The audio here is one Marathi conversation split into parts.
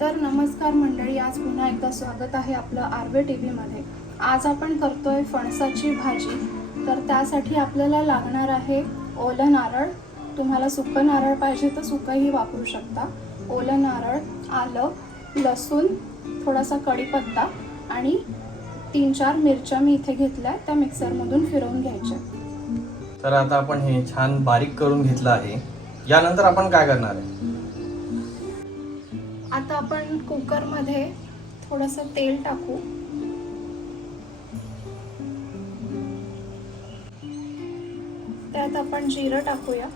तर नमस्कार मंडळी, आज पुन्हा एकदा स्वागत आहे आपलं आर्वे TV मध्ये। आज आपण करतोय फणसाची भाजी। तर त्यासाठी आपल्याला लागणार आहे ओलं नारळ। तुम्हाला सुकं नारळ पाहिजे तर सुकंही वापरू शकता। ओलं नारळ, आलं, लसूण, थोडासा कढीपत्ता आणि 3-4 मिरच्या मी इथे घेतल्या, त्या मिक्सर मधून फिरवून घ्यायच्या। तर आता आपण हे छान बारीक करून घेतलं आहे। यानंतर आपण काय करणार आहे? आता आपण कुकर मध्ये थोडंसं तेल टाकू। त्यात आपण जिरं टाकूया।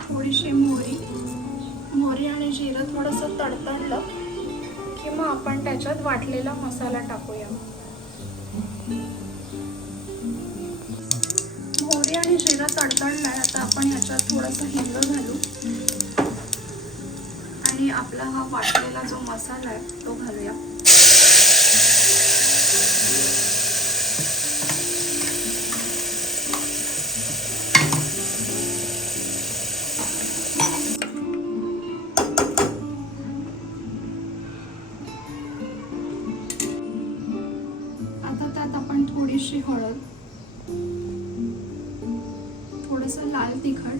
थोडीशी मोहरी आणि जिरं थोडंसं तडतडलं की मग आपण त्याच्यात वाटलेला मसाला टाकूया। मोहरी आणि जिरं तडतडलाय, आता आपण ह्याच्यात थोडंसं हिंग घालू आणि आपला हा वाटलेला जो मसाला आहे तो घालूया। आता त्यात आपण थोडीशी हळद, थोडंसं लाल तिखट,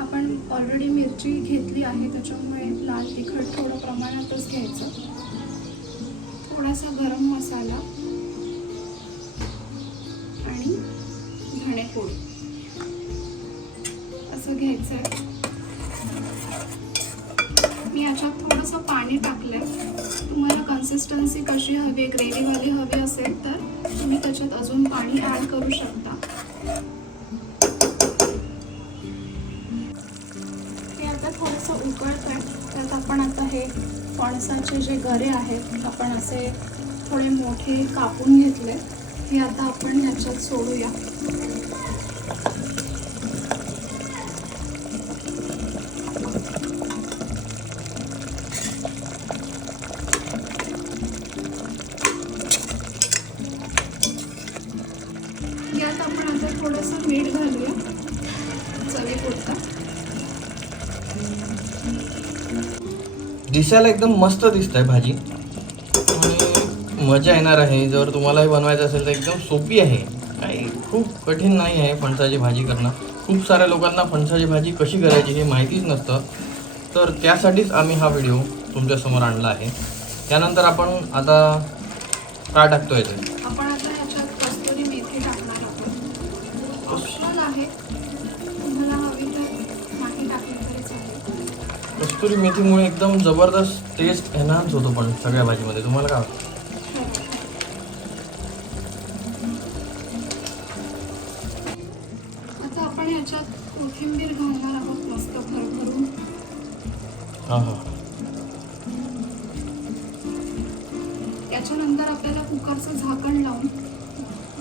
आपण ऑलरेडी मिरची घेतली आहे त्याच्यामुळे लाल तिखट थोडं प्रमाणातच घ्यायचं, थोडासा गरम मसाला आणि धणेपूड असं घ्यायचं आहे। मी याच्यात थोडंसं पाणी टाकलंय। तुम्हाला कन्सिस्टन्सी कशी हवी, ग्रेव्हीवाली हवी असेल तर तुम्ही त्याच्यात अजून पाणी ॲड करू शकता। हे आता थोडंसं उकळतंय, त्यात आपण आता हे फणसाचे जे गरे आहेत आपण असे थोडे मोठे कापून घेतले, हे आता आपण ह्याच्यात सोडूया। यात आपण आता थोडंसं मीठ घालूया चवीपुरता। दिसायला एकदम मस्त दिसतंय भाजी आणि मजा येणार आहे। जर तुम्हालाही बनवायचं असेल तर एकदम सोपी आहे, काही खूप कठीण नाही आहे फणसाची भाजी करणं। खूप साऱ्या लोकांना फणसाची भाजी कशी करायची हे माहितीच नसतं, तर त्यासाठीच आम्ही हा व्हिडिओ तुमच्यासमोर आणला आहे। त्यानंतर आपण आता काय टाकतोय ते आपण आता ह्याच्यात कस्तुरी मेथी टाकणार आहोत। ऑप्शनल आहे, तुम्हाला हवी तर नाही टाकली तरी चालेल। कस्तुरी मेथीमुळे एकदम जबरदस्त टेस्ट एनहान्स होतो पण सगळ्या भाजीमध्ये। तुम्हाला काय वाटतं? आता आपण ह्याच्यात कोथिंबीर घालणार आहोत मस्त भरभरून। याच्यानंतर आपल्याला कुकरचं झाकण लावून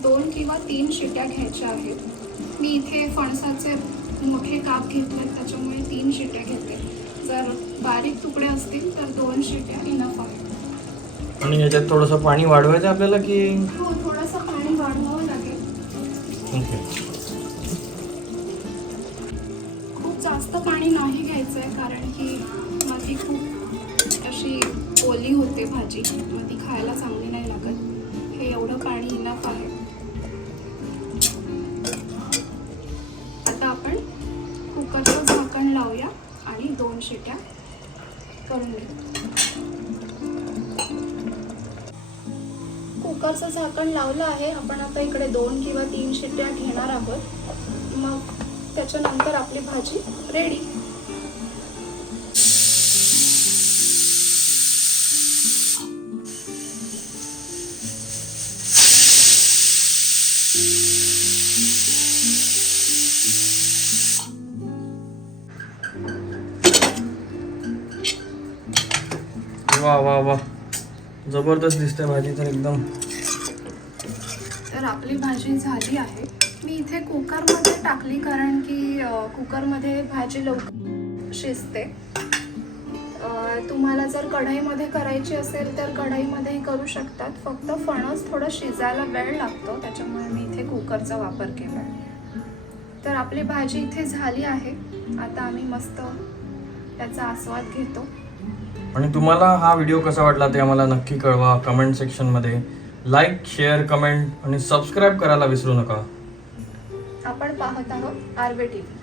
2 किंवा 3 शिट्या घ्यायच्या आहेत। मी इथे फणसाचे मोठे काप घेतले त्याच्यामुळे 3 शिट्या घेते। जर बारीक तुकडे असतील तर 2 शिट्या इनफ आहे। आणि याच्यात थोडंसं पाणी वाढवायचं आपल्याला की? हो, थोडंसं पाणी वाढवावं लागेल। खूप जास्त पाणी नाही घ्यायचंय, कारण की माझी खूप अशी ओली होते भाजी, मग ती खायला चांगली नाही लागत। हे एवढं पाणी इनफ आहे। आता आपण कुकरचं झाकण लावूया आणि 2 शिट्या करून घेऊ। कुकरचं झाकण लावलं आहे, आपण आता इकडे 2 किंवा 3 शिट्या घेणार आहोत, मग त्याच्यानंतर आपली भाजी रेडी। वा वा वा, जबरदस्त दिसते भाजी तर एकदम। तर आपली भाजी झाली आहे। मी इथे कुकरमध्ये टाकली कारण की कुकरमध्ये भाजी लवकर शिजते। तुम्हाला जर कढईमध्ये करायची असेल तर कढईमध्येही करू शकतात, फक्त फणस थोडं शिजायला वेळ लागतो, त्याच्यामुळे मी इथे कुकरचा वापर केला आहे। तर आपली भाजी इथे झाली आहे. आता आम्ही मस्त त्याचा आस्वाद घेतो. आणि तुम्हाला हा व्हिडिओ कसा वाटला ते आम्हाला नक्की कळवा कमेंट सेक्शनमध्ये. लाईक, शेअर, कमेंट आणि सबस्क्राईब करायला विसरू नका. आपण पाहत आहोत आर्वे TV.